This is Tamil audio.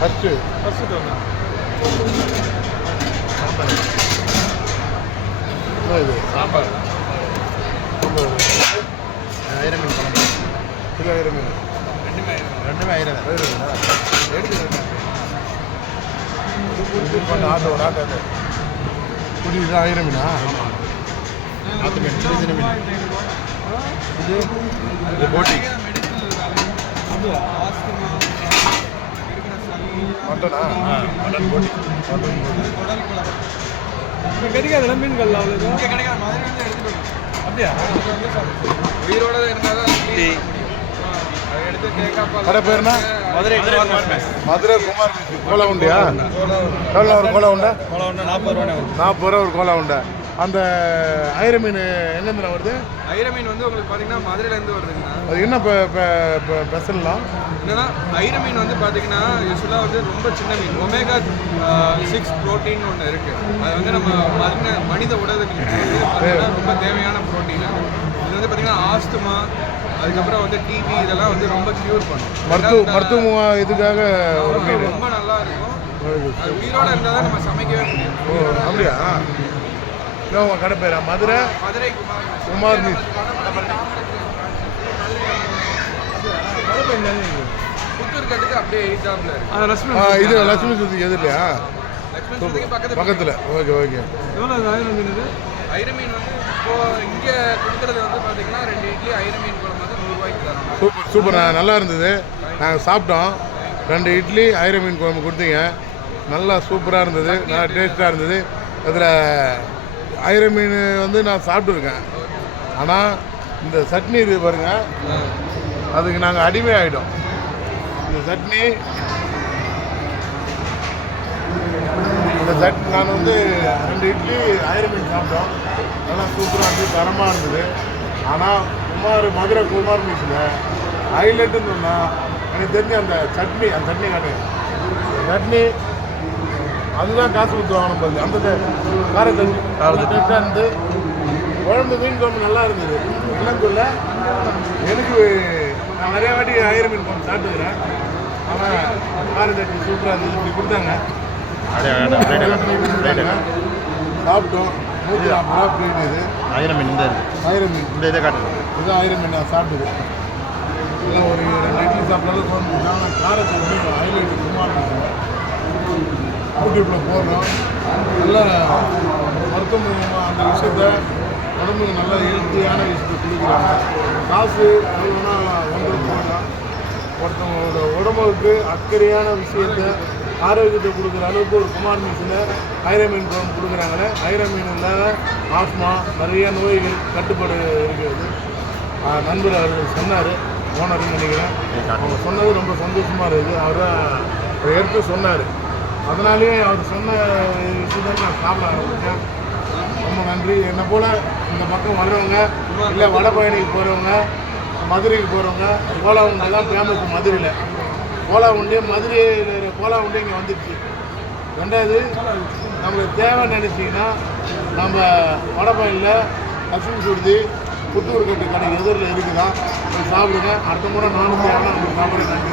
ஃபஸ்ட்டு தோணா சாம்பார் என்ன இது சாம்பார் சாம்பார் ஆயிரம் மீன் குழம்பு இது 1000 மீன் ரெண்டுமே ஆயிரம் எடுத்து பண்ண ஆட்டோ புரியுது 1000 மீனா ஆற்று மீன் சின்ன சின்ன மீன் இது போட்டி மட்டனா மட்டன் போட்டி இங்கே கிடைக்காதுல மீன்கள் அவ்வளோ இங்கே கிடைக்காது மாதிரி வந்து எடுத்துட்டு அப்படியா உயிரோட இருந்தால் தான் அதை எடுத்து தேங்காய் கடை பேருனா மதுரை மதுரை குமார் கோலா உண்டியா எவ்வளோ ஒரு கோலா உண்டா 40 ரூபா 40 ரூபா ஒரு கோலா உண்டா அந்த 1000 மீன் எங்கேருந்து வருது ஐர மீன் வந்து உங்களுக்கு பார்த்தீங்கன்னா மதுரையிலேருந்து வருதுங்கண்ணா அது என்ன ஸ்பெஷல்லாம் என்னன்னா ஐர மீன் வந்து பார்த்தீங்கன்னா யூஸ்வலாக வந்து ரொம்ப சின்ன மீன் ஒமேகா 6 ப்ரோட்டீன் ஒன்று இருக்குது அது வந்து நம்ம மனித உடலுக்கு பார்த்தீங்கன்னா ரொம்ப தேவையான ப்ரோட்டீன் இது வந்து பார்த்தீங்கன்னா ஆஸ்துமா அதுக்கப்புறம் வந்து டிபி இதெல்லாம் வந்து ரொம்ப க்யூர் பண்ணும் மருத்துவ இதுக்காக ஒரு மீன் ரொம்ப நல்லா இருக்கும் அது உயிரோட இருந்தால் தான் நம்ம சமைக்கவே முடியும் ஓ அப்படியா உங்கள் கடை பேரா மதுரை மதுரை குமார் மீன் புத்தூர் கட்டுக்கு அப்படியே எயிட்டாப்ல இருக்கு இது லட்சுமி சுத்திக்கு எது இல்லையா லட்சுமி சுத்திக்கு பக்கத்தில் ஓகே ஓகே எவ்வளோ ஐர மீன் இது ஐர மீன் வந்து இப்போ இங்கே கொடுக்குறது வந்து பார்த்தீங்கன்னா 2 இட்லி ஐர மீன் குழம்பு வந்து 100 ரூபாய்க்கு தரோம் சூப்பர் சூப்பர் நல்லா இருந்தது நாங்கள் சாப்பிட்டோம் 2 இட்லி 1000 மீன் குழம்பு கொடுத்தீங்க நல்லா சூப்பராக இருந்தது நல்லா டேஸ்ட்டாக இருந்தது அதில் 1000 மீன் வந்து நான் சாப்பிட்ருக்கேன் ஆனால் இந்த சட்னி இது பாருங்கள் அதுக்கு நாங்கள் அடிமை ஆகிட்டோம் இந்த சட்னி நான் வந்து 2 இட்லி 1000 மீன் சாப்பிட்டோம் நல்லா சூப்பராக இருந்தது தரமாக இருந்தது ஆனால் மதுரை குமார் மீன்ஸில் ஹைலைட்டுன்னு சொன்னால் எனக்கு தெரிஞ்ச அந்த சட்னி காட்டு சட்னி அதுதான் காசு கொடுத்து வாங்கணும் பாருங்க அந்த கார சட்னி டேஸ்ட்டாக இருந்து குழம்பு மீன் குழம்பு நல்லா இருந்தது இல்லைன்னு எனக்கு நான் நிறையா வாட்டி 1000 மீன் குழம்பு சாப்பிட்டுக்கிறேன் ஆனால் கார சட்னி சூப்பராக இருந்தது இப்படி கொடுத்தாங்க சாப்பிட்டோம் 140 ரூபா பிளேட் இது 1000 மீன் இந்த 1000 மீன் இந்த இதை காட்டுது இது 1000 மீன் நான் சாப்பிட்டது இல்லை ஒரு 2 இட்லி சாப்பிட்டாலும் தோணும் ஆனால் காரத்துக்கு ஹைலைட் குமார் யூடியூப்பில் போடுறோம் நல்லா மருத்துவ அந்த விஷயத்த உடம்புக்கு நல்ல ஹெல்த்தியான விஷயத்தை கொடுக்குறாங்க காசு எவ்வளோனா வந்துடும் ஒருத்தவங்களோட உடம்புக்கு அக்கறையான விஷயத்த ஆரோக்கியத்தை கொடுக்குற அளவுக்கு ஒரு குமார் மீன்ஸில் 1000 மீன் குழம்பு கொடுக்குறாங்களே 1000 மீன் இல்லாத ஆஸ்மா நிறைய நோய்கள் கட்டுப்பாடு இருக்கிறது நண்பர் அவர் சொன்னார் ஓனர்னு நினைக்கிறேன் அவங்க சொன்னது ரொம்ப சந்தோஷமாக இருக்குது அவர் எடுத்து சொன்னார் அதனாலேயே அவர் சொன்ன விஷயத்தை நான் சாப்பிட ஆரம்பித்தேன் ரொம்ப நன்றி என்னை போல் இந்த பக்கம் வர்றவங்க இல்லை வட பயணிக்கு போகிறவங்க மதுரைக்கு போகிறவங்க கோலா உண்டெல்லாம் ஃபேமஸ் மதுரையில் கோலா உண்டு மதுரையில் கோலா உண்டு இங்கே வந்துடுச்சு ரெண்டாவது நம்மளுக்கு தேவை நினச்சிங்கன்னா நம்ம வடபயனில் லட்சுமி சுருதி புத்தூர் கட்டு கடை எதிரில் இருக்குதான் போய் சாப்பிடுங்க அடுத்த முறை நானும் தேவை நம்மளுக்கு சாப்பிட நன்றி